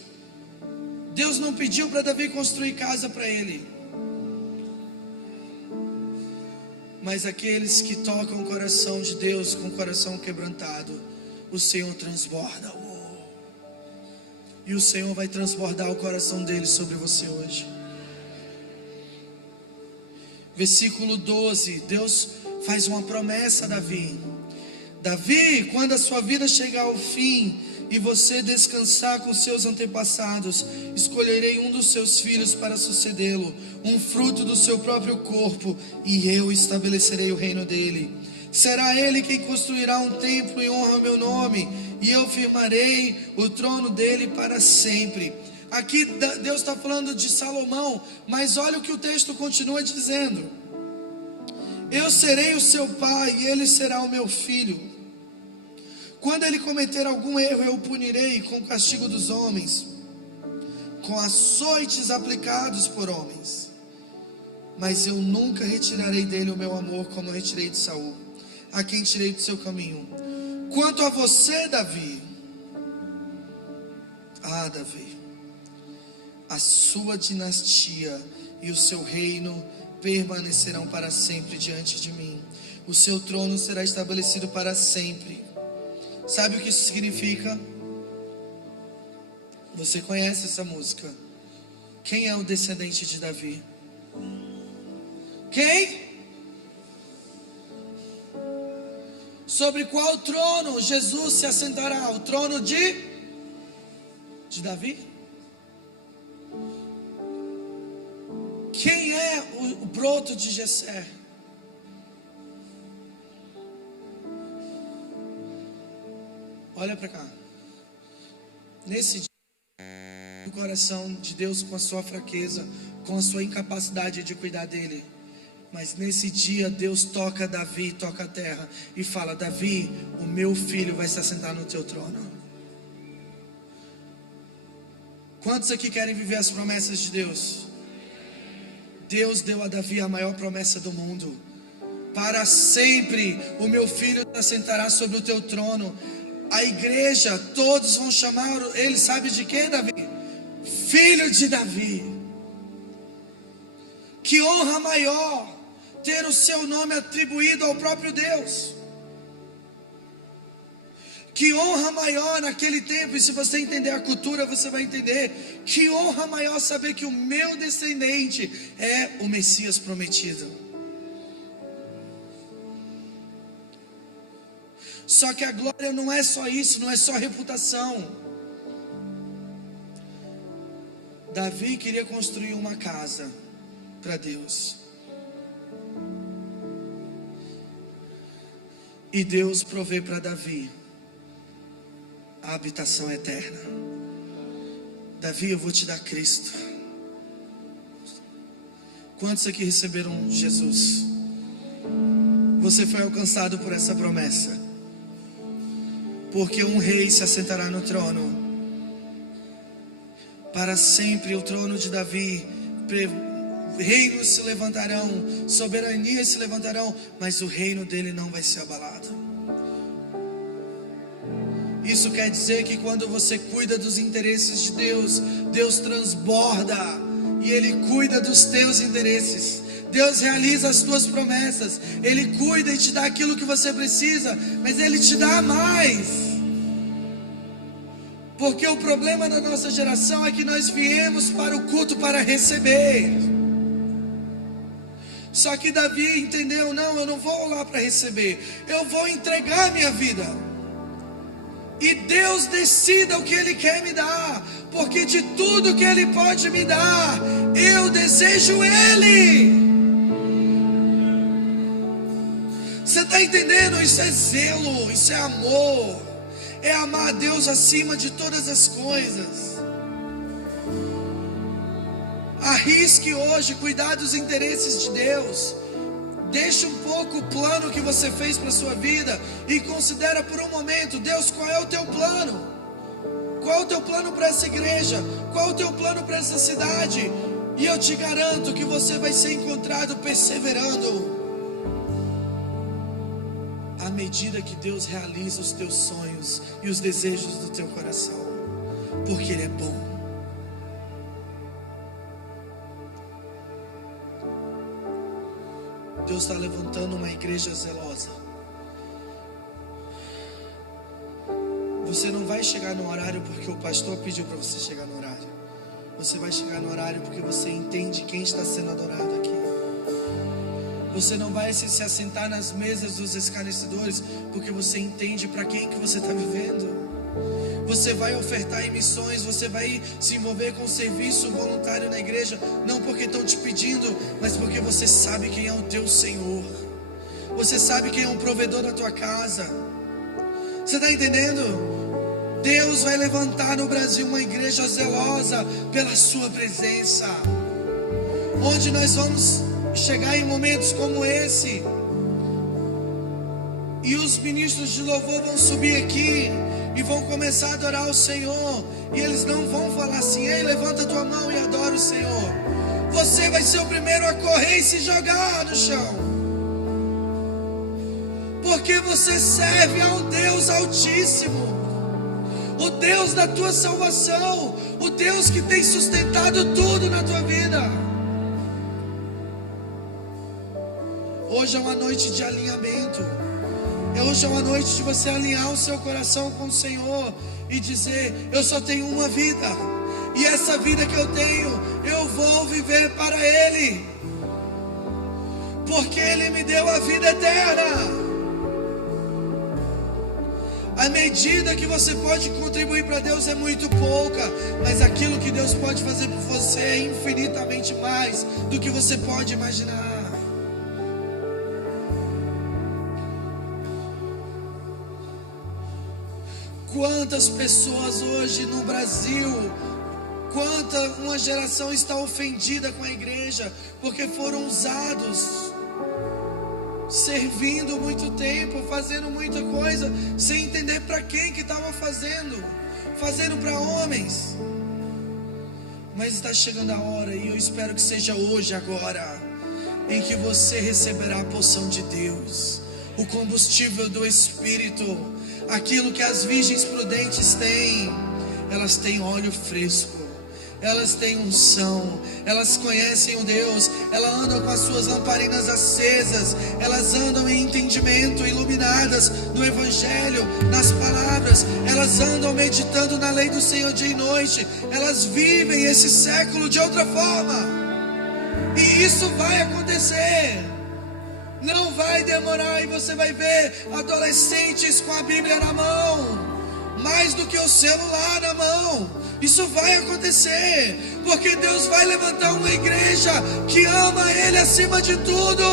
Deus não pediu para Davi construir casa para ele. Mas aqueles que tocam o coração de Deus com o coração quebrantado, o Senhor transborda. E o Senhor vai transbordar o coração dele sobre você hoje. Versículo 12, Deus faz uma promessa a Davi. Davi, quando a sua vida chegar ao fim e você descansar com seus antepassados, escolherei um dos seus filhos para sucedê-lo, um fruto do seu próprio corpo, e eu estabelecerei o reino dele. Será ele quem construirá um templo em honra ao meu nome, e eu firmarei o trono dele para sempre. Aqui Deus está falando de Salomão, mas olha o que o texto continua dizendo: eu serei o seu pai e ele será o meu filho. Quando ele cometer algum erro, eu o punirei com o castigo dos homens, com açoites aplicados por homens. Mas eu nunca retirarei dele o meu amor, como eu retirei de Saul, a quem tirei do seu caminho. Quanto a você, Davi, Davi, a sua dinastia e o seu reino permanecerão para sempre diante de mim. O seu trono será estabelecido para sempre. Sabe o que isso significa? Você conhece essa música? Quem é o descendente de Davi? Quem? Sobre qual trono Jesus se assentará? O trono de Davi? Quem é o broto de Jessé? Olha para cá. Nesse dia, o coração de Deus, com a sua fraqueza, com a sua incapacidade de cuidar dele. Mas nesse dia Deus toca Davi, toca a terra e fala: Davi, o meu filho vai se assentar no teu trono. Quantos aqui querem viver as promessas de Deus? Deus deu a Davi a maior promessa do mundo: para sempre o meu filho se assentará sobre o teu trono. A igreja, todos vão chamar ele, sabe de quem, Davi? Filho de Davi. Que honra maior ter o seu nome atribuído ao próprio Deus. Que honra maior naquele tempo, e se você entender a cultura, você vai entender. Que honra maior saber que o meu descendente é o Messias prometido. Só que a glória não é só isso, não é só reputação. Davi queria construir uma casa para Deus. E Deus provê para Davi a habitação eterna. Davi, eu vou te dar Cristo. Quantos aqui receberam Jesus? Você foi alcançado por essa promessa. Porque um rei se assentará no trono. Para sempre o trono de Davi. Reinos se levantarão, soberanias se levantarão, mas o reino dele não vai ser abalado. Isso quer dizer que quando você cuida dos interesses de Deus, Deus transborda e Ele cuida dos teus interesses. Deus realiza as tuas promessas, Ele cuida e te dá aquilo que você precisa, mas Ele te dá mais. Porque o problema da nossa geração é que nós viemos para o culto para receber. Só que Davi entendeu, não, eu não vou lá para receber, eu vou entregar minha vida. E Deus decida o que Ele quer me dar, porque de tudo que Ele pode me dar, eu desejo Ele. Você está entendendo? Isso é zelo, isso é amor. É amar a Deus acima de todas as coisas. Arrisque hoje cuidar dos interesses de Deus. Deixe um pouco o plano que você fez para a sua vida e considera por um momento, Deus, qual é o teu plano? Qual é o teu plano para essa igreja? Qual é o teu plano para essa cidade? E eu te garanto que você vai ser encontrado perseverando. À medida que Deus realiza os teus sonhos e os desejos do teu coração, porque Ele é bom. Deus está levantando uma igreja zelosa. Você não vai chegar no horário porque o pastor pediu para você chegar no horário. Você vai chegar no horário porque você entende quem está sendo adorado aqui. Você não vai se assentar nas mesas dos escarnecedores porque você entende para quem que você está vivendo. Você vai ofertar em missões, você vai se envolver com serviço voluntário na igreja, não porque estão te pedindo, mas porque você sabe quem é o teu Senhor. Você sabe quem é o provedor da tua casa. Você está entendendo? Deus vai levantar no Brasil uma igreja zelosa pela sua presença, onde nós vamos chegar em momentos como esse, e os ministros de louvor vão subir aqui e vão começar a adorar o Senhor, e eles não vão falar assim, ei, levanta a tua mão e adora o Senhor. Você vai ser o primeiro a correr e se jogar no chão, porque você serve ao Deus Altíssimo, o Deus da tua salvação, o Deus que tem sustentado tudo na tua vida. Hoje é uma noite de alinhamento. Hoje é uma noite de você alinhar o seu coração com o Senhor e dizer, eu só tenho uma vida, e essa vida que eu tenho, eu vou viver para Ele, porque Ele me deu a vida eterna. A medida que você pode contribuir para Deus é muito pouca, mas aquilo que Deus pode fazer por você é infinitamente mais do que você pode imaginar. Quantas pessoas hoje no Brasil, uma geração está ofendida com a igreja, porque foram usados, servindo muito tempo, fazendo muita coisa, sem entender para quem que estava fazendo para homens. Mas está chegando a hora, e eu espero que seja hoje, agora, em que você receberá a porção de Deus, o combustível do Espírito. Aquilo que as virgens prudentes têm, elas têm óleo fresco, elas têm unção, elas conhecem o Deus, elas andam com as suas lamparinas acesas, elas andam em entendimento, iluminadas no Evangelho, nas palavras, elas andam meditando na lei do Senhor dia e noite, elas vivem esse século de outra forma, e isso vai acontecer. Não vai demorar, e você vai ver adolescentes com a Bíblia na mão, mais do que o celular na mão. Isso vai acontecer, porque Deus vai levantar uma igreja que ama Ele acima de tudo,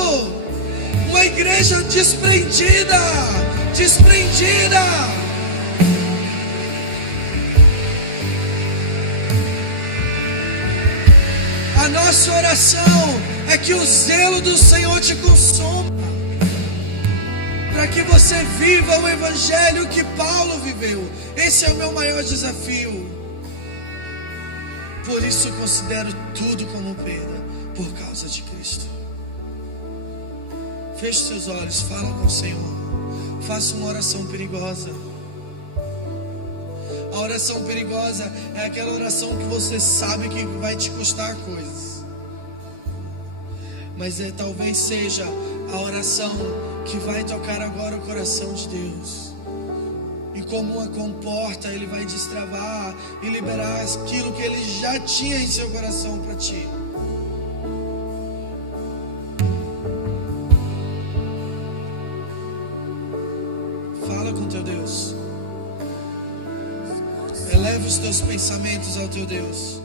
uma igreja desprendida. A nossa oração é que o zelo do Senhor te consuma, para que você viva o evangelho que Paulo viveu. Esse é o meu maior desafio. Por isso eu considero tudo como perda por causa de Cristo. Feche seus olhos, fala com o Senhor. Faça uma oração perigosa. A oração perigosa é aquela oração que você sabe que vai te custar coisas, mas talvez seja a oração que vai tocar agora o coração de Deus. E como uma comporta, Ele vai destravar e liberar aquilo que Ele já tinha em seu coração para ti. Fala com teu Deus. Eleva os teus pensamentos ao teu Deus.